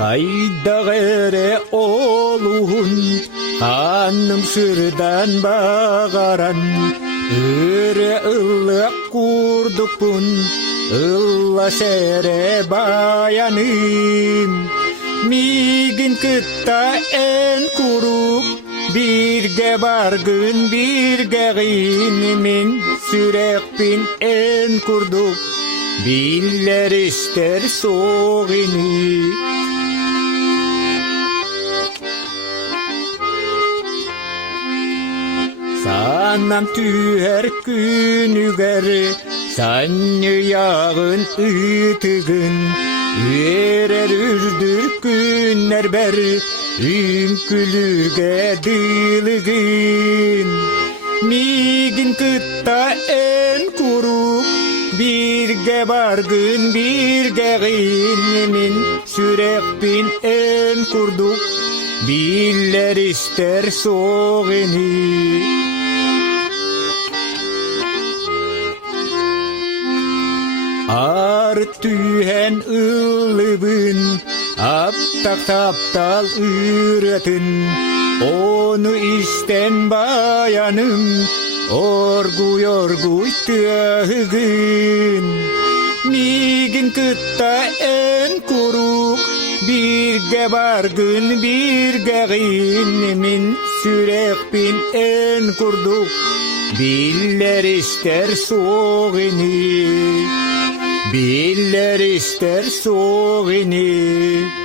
Kayda gere oğlun, hanım sırdan bağaran, öre ıllık kurdukun, ılla sere bayanım. Migin kıtta en kuruk, birge bargın birge giyinimin, sürekpin en kurduk, biller ister soğini. Sanam tüher günüger, sanı yağın ıtıgın, verer ürdür günler ber, ünkülürge dılgın. Migin kıtta en kuruk, birge bargın birge giyinimin, sürekpin en kurduk, biller ister soğini. Tühen ıllıbın, aptak taptal üretin, onu isten bayanım, orgu yorgu tühgün. Migin kıtta en kuruk, birge bargın birge giyinimin, sürekpin en kurduk, biller ister soğini. Biller ister soğini.